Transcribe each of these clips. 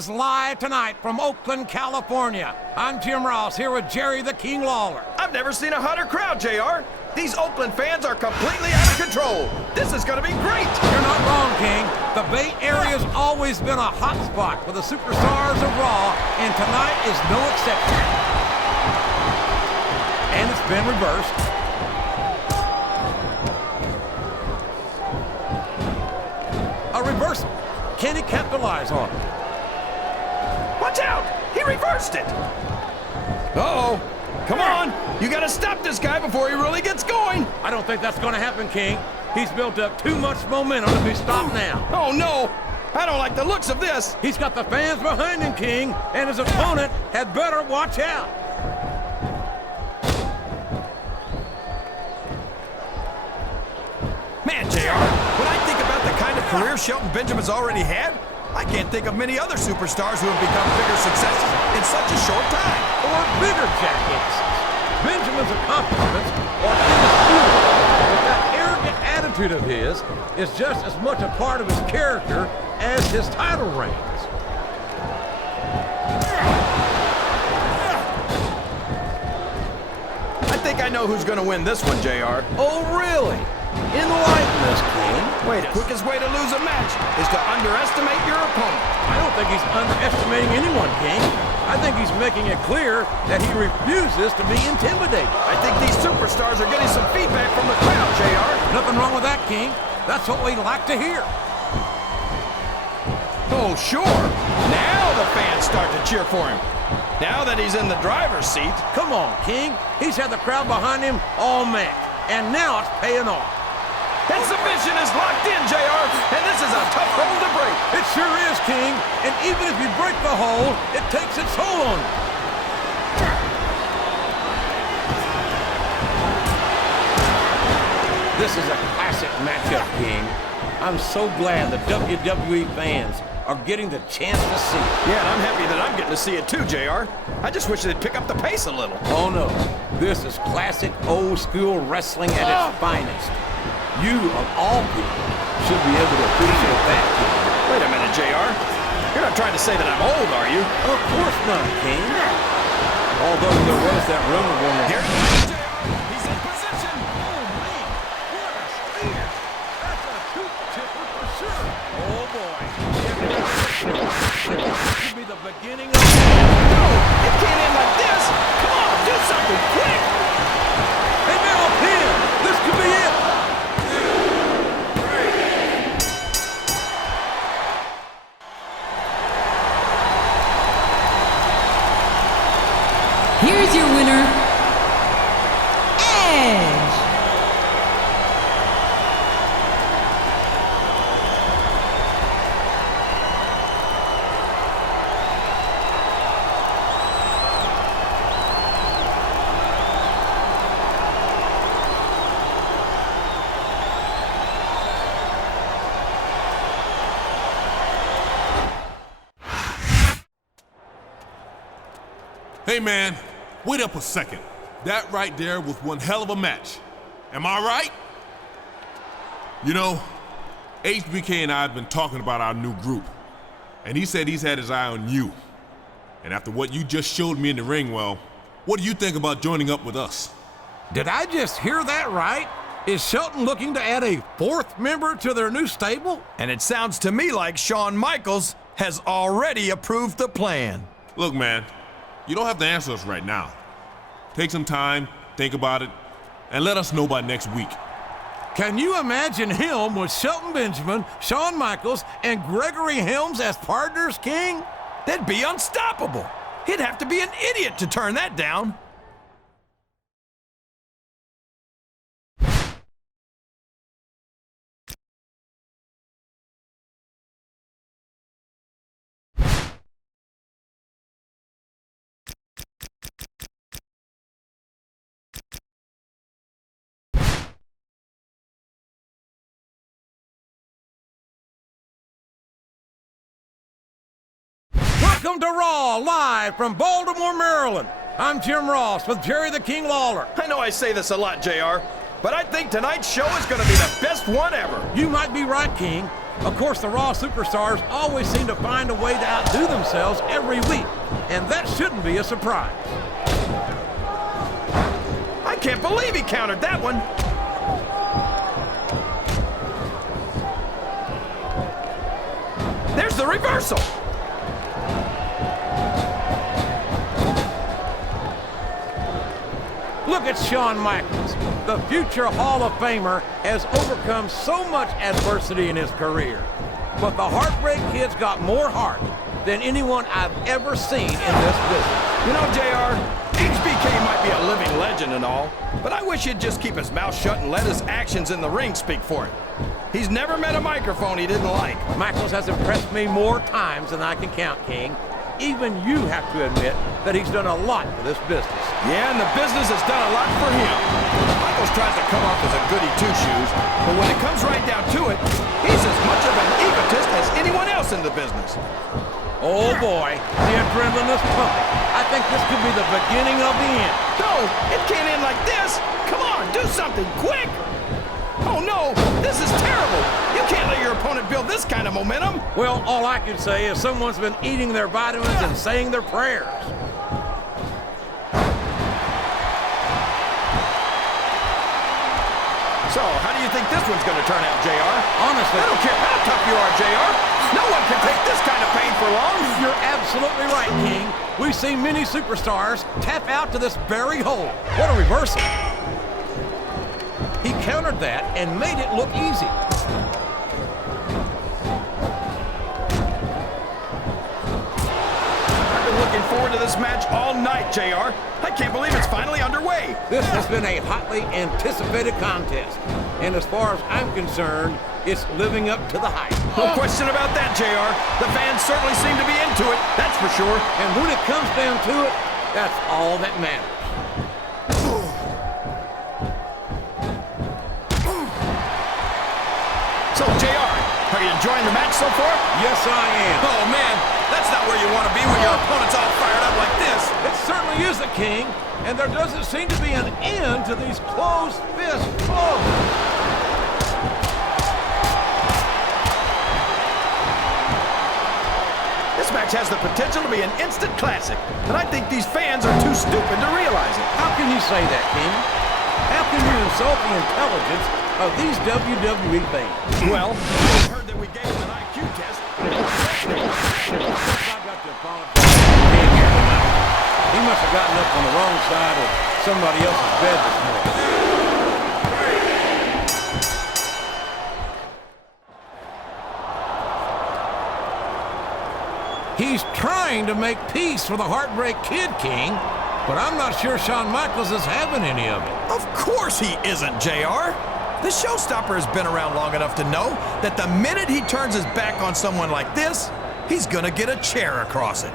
is live tonight from Oakland, California. I'm Jim Ross here with Jerry the King Lawler. I've never seen a hotter crowd, JR. These Oakland fans are completely out of control. This is going to be great. You're not wrong, King. The Bay Area's always been a hot spot for the superstars of Raw, and tonight is no exception. And it's been reversed. A reversal. Can he capitalize on it? Watch out! He reversed it! Uh-oh. Come on! You gotta stop this guy before he really gets going! I don't think that's gonna happen, King. He's built up too much momentum to be stopped now. Oh, no! I don't like the looks of this! He's got the fans behind him, King, and his opponent had better watch out. Man, JR, when I think about the kind of career Shelton Benjamin's already had, I can't think of many other superstars who have become bigger successes in such a short time. Or bigger jackasses. Benjamin's accomplishments are indisputable, but that arrogant attitude of his is just as much a part of his character as his title reigns. I think I know who's going to win this one, JR. Oh, really? Enlighten us, King. Wait, the quickest way to lose a match is to underestimate your opponent. I don't think he's underestimating anyone, King. I think he's making it clear that he refuses to be intimidated. I think these superstars are getting some feedback from the crowd, JR. Nothing wrong with that, King. That's what we like to hear. Oh, sure. Now the fans start to cheer for him. Now that he's in the driver's seat. Come on, King. He's had the crowd behind him all match, and now it's paying off. That submission is locked in, JR, and this is a tough hold to break. It sure is, King. And even if you break the hold, it takes its toll on you. This is a classic matchup, King. I'm so glad the WWE fans are getting the chance to see it. Yeah, and I'm happy that I'm getting to see it too, JR. I just wish they'd pick up the pace a little. Oh, no. This is classic old-school wrestling at its finest. You, of all people, should be able to appreciate that, King. Wait a minute, JR. You're not trying to say that I'm old, are you? Of course not, King. Although there was that rumor going on. Here he is, JR. He's in position. Oh, man. What a steer. That's a tooth-tipper for sure. Oh, boy. This could be the beginning of... No, it can't end like this. Come on, do something quick. Hey, now, pin. This could be it. Here's your winner, Edge. Hey man, wait up a second. That right there was one hell of a match. Am I right? You know, HBK and I have been talking about our new group, and he said he's had his eye on you. And after what you just showed me in the ring, well, what do you think about joining up with us? Did I just hear that right? Is Shelton looking to add a fourth member to their new stable? And it sounds to me like Shawn Michaels has already approved the plan. Look, man, you don't have to answer us right now. Take some time, think about it, and let us know by next week. Can you imagine him with Shelton Benjamin, Shawn Michaels, and Gregory Helms as partners, King? That'd be unstoppable. He'd have to be an idiot to turn that down. Welcome to Raw, live from Baltimore, Maryland. I'm Jim Ross with Jerry the King Lawler. I know I say this a lot, JR, but I think tonight's show is going to be the best one ever. You might be right, King, Of course, the Raw superstars always seem to find a way to outdo themselves every week, and that shouldn't be a surprise. I can't believe he countered that one. There's the reversal. Look at Shawn Michaels. The future Hall of Famer has overcome so much adversity in his career. But the Heartbreak Kid's got more heart than anyone I've ever seen in this business. You know, JR, HBK might be a living legend and all, but I wish he'd just keep his mouth shut and let his actions in the ring speak for him. He's never met a microphone he didn't like. Michaels has impressed me more times than I can count, King. Even you have to admit that he's done a lot for this business. Yeah, and the business has done a lot for him. Michaels tries to come off as a goody two-shoes, but when it comes right down to it, he's as much of an egotist as anyone else in the business. Oh boy, the adrenaline is pumping. I think this could be the beginning of the end. No, it can't end like this. Come on, do something quick. Oh no, this is terrible. You can't let your opponent build this kind of momentum. Well, all I can say is someone's been eating their vitamins and saying their prayers. So, how do you think this one's going to turn out, JR? Honestly, I don't care how tough you are, JR. No one can take this kind of pain for long. You're absolutely right, King. We've seen many superstars tap out to this very hole. What a reversal. He countered that and made it look easy. I've been looking forward to this match all night, JR. I can't believe it's finally underway. This has been a hotly anticipated contest. And as far as I'm concerned, it's living up to the hype. No question about that, JR. The fans certainly seem to be into it, that's for sure. And when it comes down to it, that's all that matters. So, JR, are you enjoying the match so far? Yes, I am. Oh, man, that's not where you want to be when your opponent's all fired up like this. It certainly is the King, and there doesn't seem to be an end to these closed fist blows. This match has the potential to be an instant classic, and I think these fans are too stupid to realize it. How can you say that, King? How can you insult the intelligence of these WWE fans? Well, I heard that we gave them an IQ test. I've got to apologize. He must have gotten up on the wrong side of somebody else's bed this morning. He's trying to make peace for the Heartbreak Kid, King, but I'm not sure Shawn Michaels is having any of it. Of course he isn't, JR. The showstopper has been around long enough to know that the minute he turns his back on someone like this, he's gonna get a chair across it.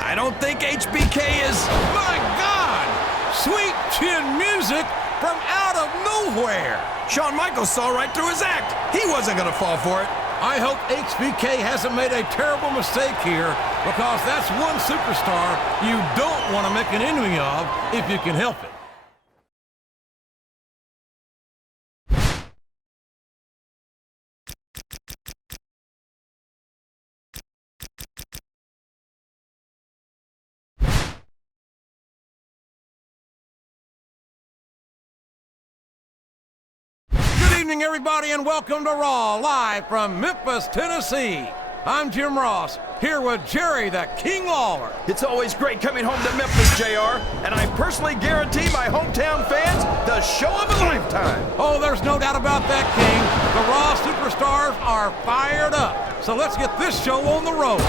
I don't think HBK is... My God! Sweet chin music from out of nowhere! Shawn Michaels saw right through his act. He wasn't gonna fall for it. I hope HBK hasn't made a terrible mistake here, because that's one superstar you don't want to make an enemy of if you can help it. Good evening, everybody, and welcome to Raw, live from Memphis, Tennessee. I'm Jim Ross, here with Jerry the King Lawler. It's always great coming home to Memphis, JR, and I personally guarantee my hometown fans the show of a lifetime. Oh, there's no doubt about that, King. The Raw superstars are fired up. So let's get this show on the road.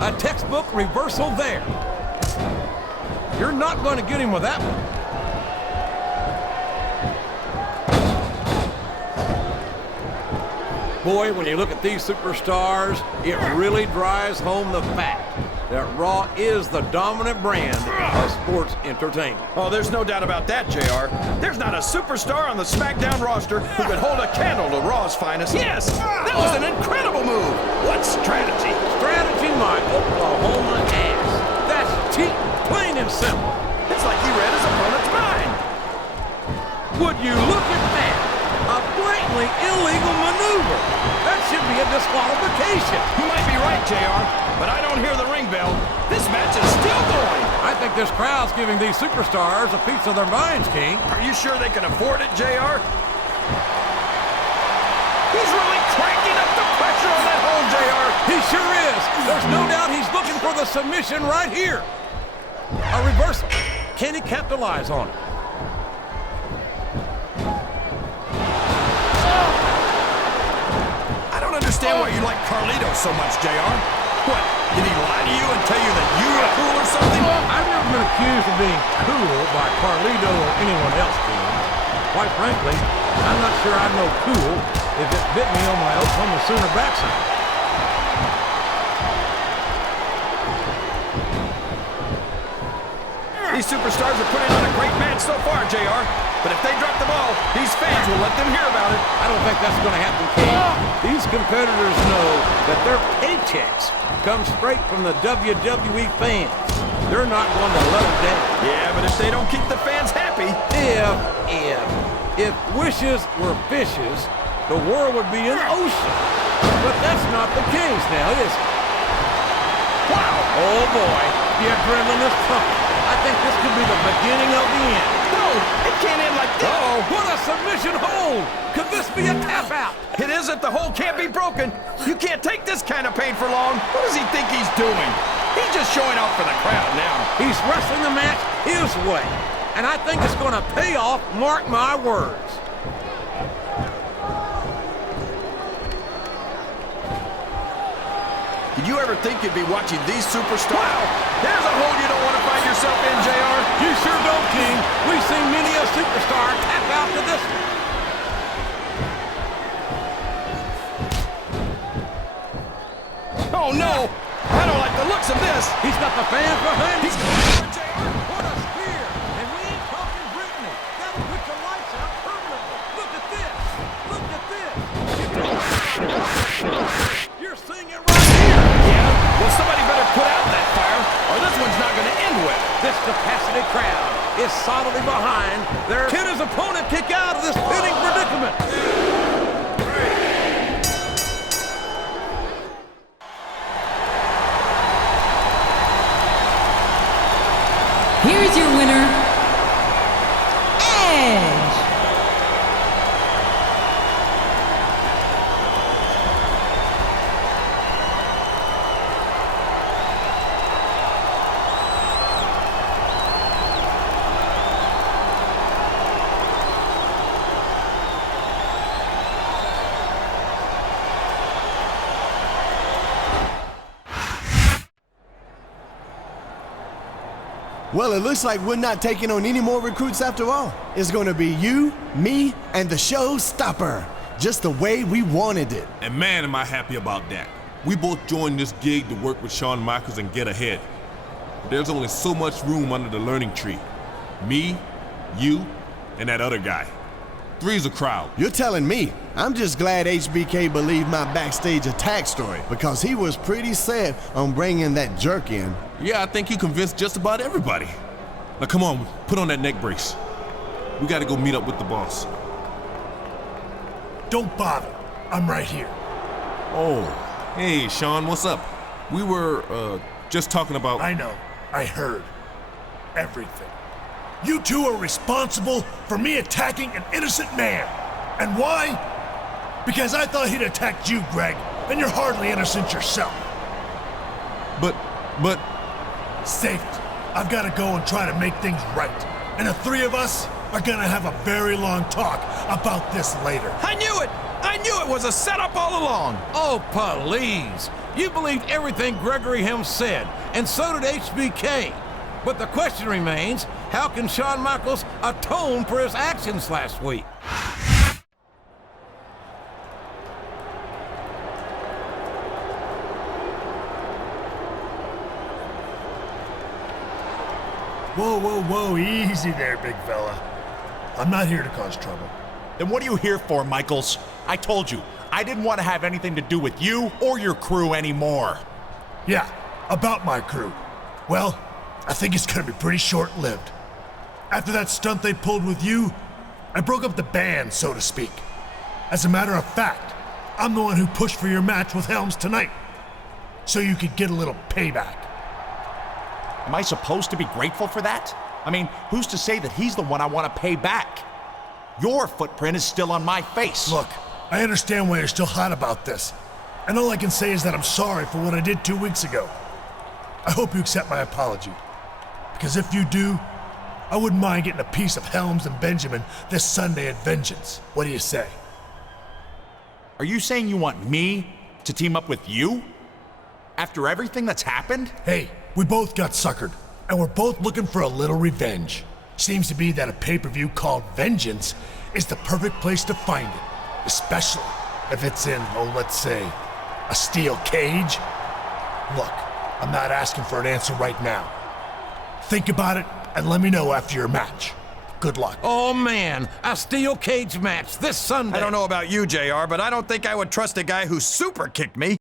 A textbook reversal there. You're not going to get him with that one. Boy, when you look at these superstars, it really drives home the fact that Raw is the dominant brand of sports entertainment. Oh, there's no doubt about that, JR. There's not a superstar on the SmackDown roster who could hold a candle to Raw's finest. Yes, that was an incredible move. What strategy? Strategy, my Oklahoma ass. That's cheating, plain and simple. It's like he read his opponent's mind. Would you look at that? A blatantly illegal maneuver. That should be a disqualification. You might be right, JR, but I don't hear the ring bell. This match is still going. I think this crowd's giving these superstars a piece of their minds, King. Are you sure they can afford it, JR? He's really cranking up the pressure on that hole, JR. He sure is. There's no doubt he's looking for the submission right here. A reversal. Can he capitalize on it? I don't understand why you like Carlito so much, JR. What, did he lie to you and tell you that you were cool or something? I've never been accused of being cool by Carlito or anyone else, King. Quite frankly, I'm not sure I'd know cool if it bit me on my Oklahoma Sooner backside. These superstars are putting on a great match so far, JR. But if they drop the ball, these fans will let them hear about it. I don't think that's going to happen, King. These competitors know that their paychecks come straight from the WWE fans. They're not going to let them down. Yeah, but if they don't keep the fans happy... If wishes were fishes, the world would be an ocean. But that's not the case now, is it? Wow! Oh boy, the adrenaline is pumping. I think this could be the beginning of the end. No, it can't end like this. Uh-oh, what a submission hold! Could this be a tap out? It isn't. The hole can't be broken. You can't take this kind of pain for long. What does he think he's doing? He's just showing off for the crowd now. He's wrestling the match his way. And I think it's going to pay off, mark my words. Did you ever think you'd be watching these superstars? Wow! There's a hole you don't want to find yourself in, JR. You sure don't, King. We've seen many a superstar tap out to this one. Oh, no! I don't like the looks of this. He's got the fans behind him. He's going for JR. What a spear! And we ain't talking Brittany. That'll put your lights out permanently. Look at this. Look at this. You're seeing it right here. Yeah? Well, somebody better put out that fire, or this one's not going to end well. This capacity crowd is solidly behind their... Can his opponent kick out of this pinning predicament? Here's your winner, Edge. Well, it looks like we're not taking on any more recruits after all. It's going to be you, me, and the showstopper. Just the way we wanted it. And man, am I happy about that. We both joined this gig to work with Shawn Michaels and get ahead. But there's only so much room under the learning tree. Me, you, and that other guy. Three's a crowd. You're telling me. I'm just glad HBK believed my backstage attack story because he was pretty set on bringing that jerk in. Yeah, I think you convinced just about everybody. Now come on, put on that neck brace. We gotta go meet up with the boss. Don't bother. I'm right here. Oh, hey, Shawn, what's up? We were, just talking about... I know. I heard. Everything. You two are responsible for me attacking an innocent man. And why? Because I thought he'd attacked you, Greg, and you're hardly innocent yourself. But... Save it. I've got to go and try to make things right. And the three of us are gonna have a very long talk about this later. I knew it! I knew it was a setup all along! Oh, please. You believed everything Gregory Helms said, and so did HBK. But the question remains, how can Shawn Michaels atone for his actions last week? Whoa, whoa, whoa, easy there, big fella. I'm not here to cause trouble. Then what are you here for, Michaels? I told you, I didn't want to have anything to do with you or your crew anymore. Yeah, about my crew. Well, I think it's gonna be pretty short-lived. After that stunt they pulled with you, I broke up the band, so to speak. As a matter of fact, I'm the one who pushed for your match with Helms tonight, so you could get a little payback. Am I supposed to be grateful for that? I mean, who's to say that he's the one I want to pay back? Your footprint is still on my face. Look, I understand why you're still hot about this, and all I can say is that I'm sorry for what I did 2 weeks ago. I hope you accept my apology, because if you do, I wouldn't mind getting a piece of Helms and Benjamin this Sunday at Vengeance. What do you say? Are you saying you want me to team up with you? After everything that's happened? Hey, we both got suckered, and we're both looking for a little revenge. Seems to be that a pay-per-view called Vengeance is the perfect place to find it, especially if it's in, oh, let's say, a steel cage. Look, I'm not asking for an answer right now. Think about it and let me know after your match. Good luck. Oh, man, a steel cage match this Sunday. I don't know about you, JR, but I don't think I would trust a guy who super kicked me.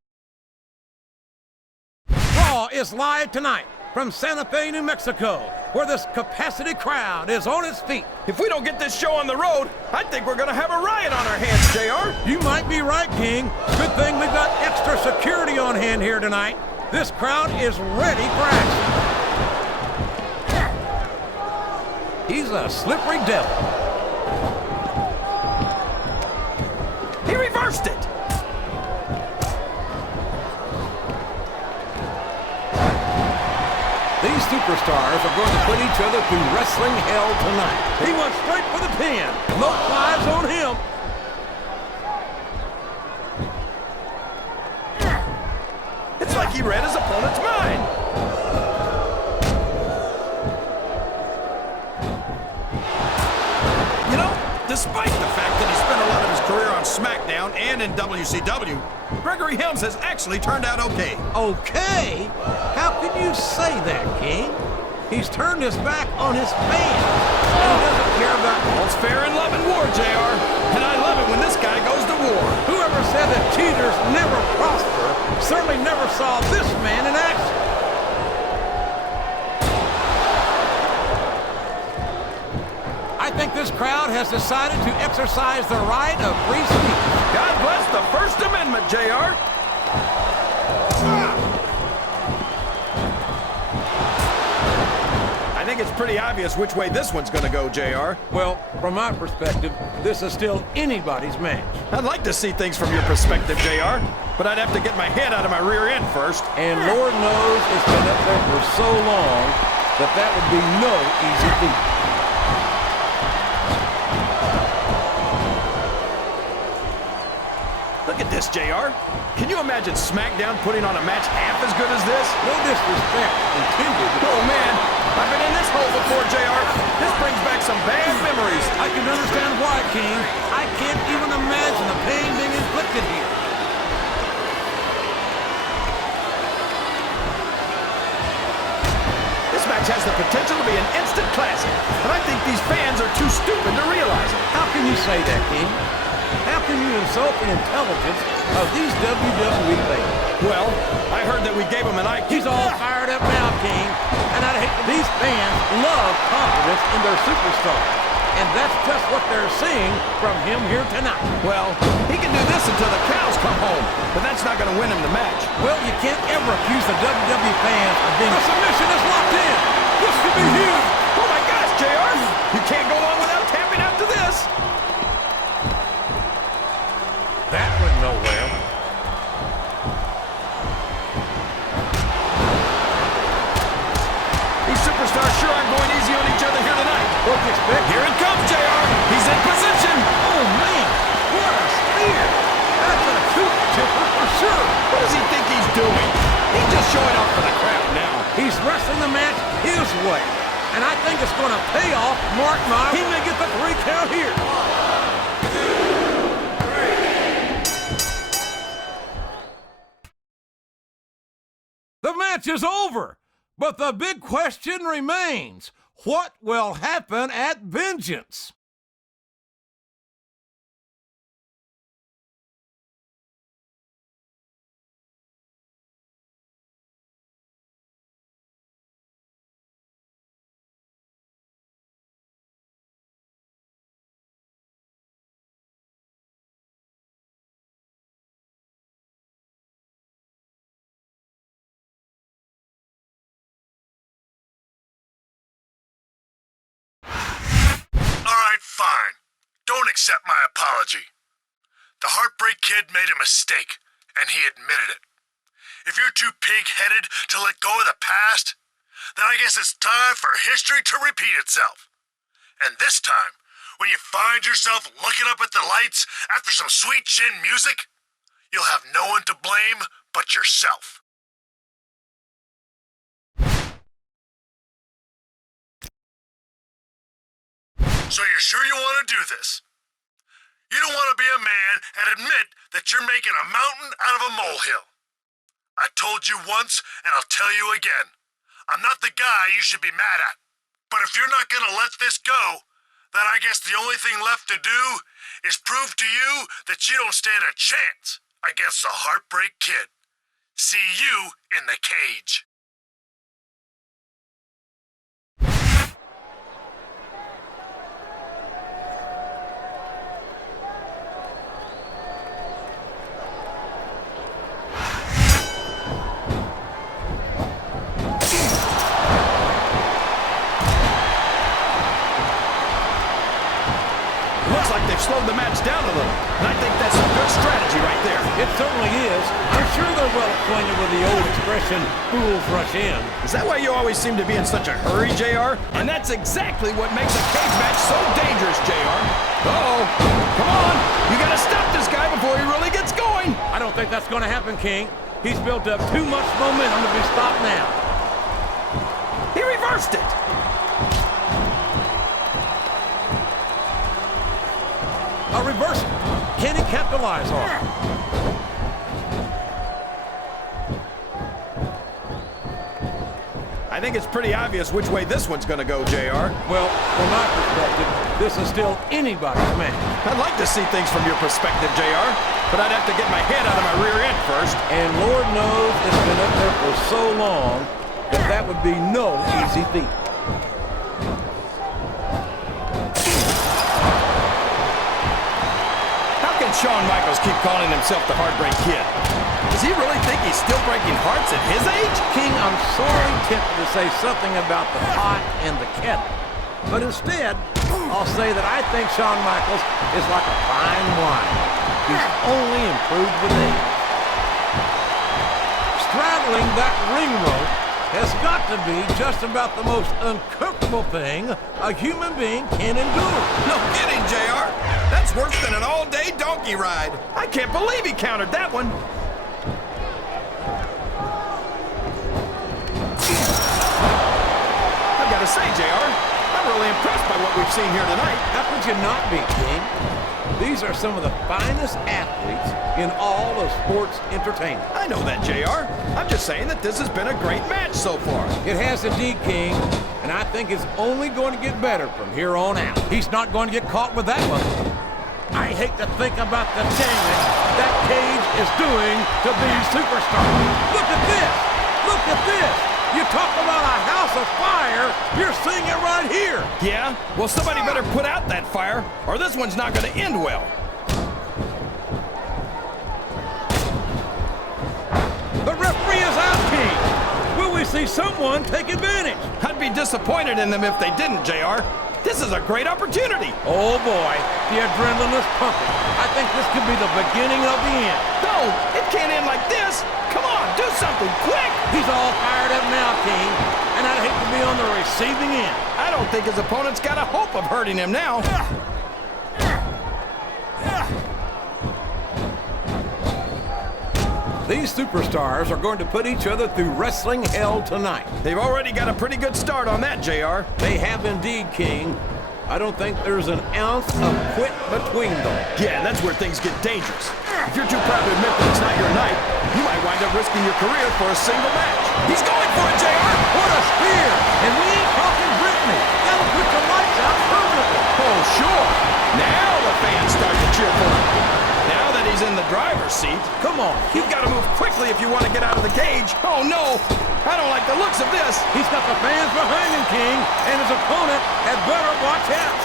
Raw is live tonight from Santa Fe, New Mexico, where this capacity crowd is on its feet. If we don't get this show on the road, I think we're gonna have a riot on our hands, JR. You might be right, King. Good thing we've got extra security on hand here tonight. This crowd is ready for action. He's a slippery devil. He reversed it. These superstars are going to put each other through wrestling hell tonight. He went straight for the pin. No flies on him. It's like he read his opponent's mind. You know, despite the fact that he spent a lot of his career on SmackDown and in WCW, Gregory Helms has actually turned out okay. Okay? How can you say that, King? He's turned his back on his fans. And he doesn't care about... Well, it's fair in love and war, JR. And I love it when this guy goes to war. Whoever said that cheaters never prosper certainly never saw this man in action. I think this crowd has decided to exercise the right of free speech. God bless the First Amendment, JR. I think it's pretty obvious which way this one's gonna go, JR. Well, from my perspective, this is still anybody's match. I'd like to see things from your perspective, JR, but I'd have to get my head out of my rear end first. And Lord knows it's been up there for so long that that would be no easy feat. Look at this, JR. Can you imagine SmackDown putting on a match half as good as this? No disrespect intended. Oh, man. I've been in this hole before, JR. This brings back some bad memories. I can understand why, King. I can't even imagine the pain being inflicted here. This match has the potential to be an instant classic, and I think these fans are too stupid to realize it. How can you say that, King? How can you insult the intelligence of these WWE fans? Well, I heard that we gave him an IQ. He's all fired up now, King. And I'd hate these fans love confidence in their superstar. And that's just what they're seeing from him here tonight. Well, he can do this until the cows come home, but that's not going to win him the match. Well, you can't ever accuse the WWE fans of being... The submission is locked in. This could be huge. Oh my gosh, JR! You can't go on without tapping out to this. That went nowhere. These superstars sure aren't going easy on each other here tonight. What do you expect? Here it comes, JR. He's in position. Oh, man. What a spear. That's a tooth chipper for sure. What does he think he's doing? He's just showing off for the crowd now. He's wrestling the match his way. And I think it's going to pay off. Mark my... He may get the 3 count here. The match is over, but the big question remains. What will happen at Vengeance? don't accept my apology. The Heartbreak Kid made a mistake, and he admitted it. If you're too pig-headed to let go of the past, then I guess it's time for history to repeat itself. And this time, when you find yourself looking up at the lights after some sweet chin music, you'll have no one to blame but yourself. So you're sure you want to do this? You don't want to be a man and admit that you're making a mountain out of a molehill. I told you once, and I'll tell you again. I'm not the guy you should be mad at. But if you're not going to let this go, then I guess the only thing left to do is prove to you that you don't stand a chance against the Heartbreak Kid. See you in the cage. Slowed the match down a little, and I think that's some good strategy right there. It certainly is. I'm sure they're well acquainted with the old expression, fools rush in. Is that why you always seem to be in such a hurry, JR? And that's exactly what makes a cage match so dangerous, JR. Uh-oh. Come on. You gotta stop this guy before he really gets going. I don't think that's going to happen, King. He's built up too much momentum to be stopped now. He reversed it. A reversal. Can he capitalize on it? I think it's pretty obvious which way this one's gonna go, JR. Well, from my perspective, this is still anybody's match. I'd like to see things from your perspective, JR, but I'd have to get my head out of my rear end first. And Lord knows it's been up there for so long that that would be no easy feat. Shawn Michaels keep calling himself the Heartbreak Kid. Does he really think he's still breaking hearts at his age? King, I'm sorely tempted to say something about the pot and the kettle. But instead, I'll say that I think Shawn Michaels is like a fine wine. He's only improved with age. Straddling that ring rope has got to be just about the most uncomfortable thing a human being can endure. No kidding, JR. That's worse than an all-day donkey ride. I can't believe he countered that one. I gotta say, JR, I'm really impressed by what we've seen here tonight. How could you not be, King? These are some of the finest athletes in all of sports entertainment. I know that, JR. I'm just saying that this has been a great match so far. It has indeed, King, and I think it's only going to get better from here on out. He's not going to get caught with that one. I hate to think about the damage that cage is doing to these superstars. Look at this! Look at this! You talk about a house of fire, you're seeing it right here! Yeah? Well, somebody better put out that fire, or this one's not going to end well. The referee is out, King! Will we see someone take advantage? I'd be disappointed in them if they didn't, JR. This is a great opportunity. Oh boy, the adrenaline is pumping. I think this could be the beginning of the end. No, it can't end like this. Come on, do something quick. He's all fired up now, King, and I'd hate to be on the receiving end. I don't think his opponent's got a hope of hurting him now. These superstars are going to put each other through wrestling hell tonight. They've already got a pretty good start on that, JR. They have indeed, King. I don't think there's an ounce of quit between them. Yeah, that's where things get dangerous. If you're too proud to admit that it's not your night, you might wind up risking your career for a single match. He's going for it, JR! What a spear! And we ain't talking Brittany. That'll put the lights out permanently. Oh, sure. Now the fans start to cheer for him. Now that he's in the driver's seat, come on, you've got to move quickly if you want to get out of the cage. Oh, no. I don't like the looks of this. He's got the fans behind him, King, and his opponent had better watch out.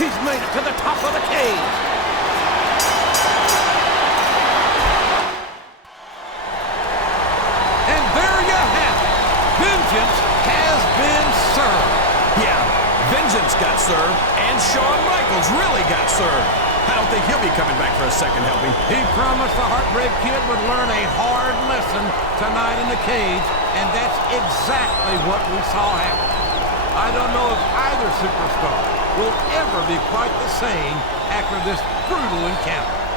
He's made it to the top of the cage. And there you have it. Vengeance has been served. Yeah, vengeance got served, and Shawn Michaels really got served. I don't think he'll be coming back for a second helping. He promised the Heartbreak Kid would learn a hard lesson tonight in the cage, and that's exactly what we saw happen. I don't know if either superstar will ever be quite the same after this brutal encounter.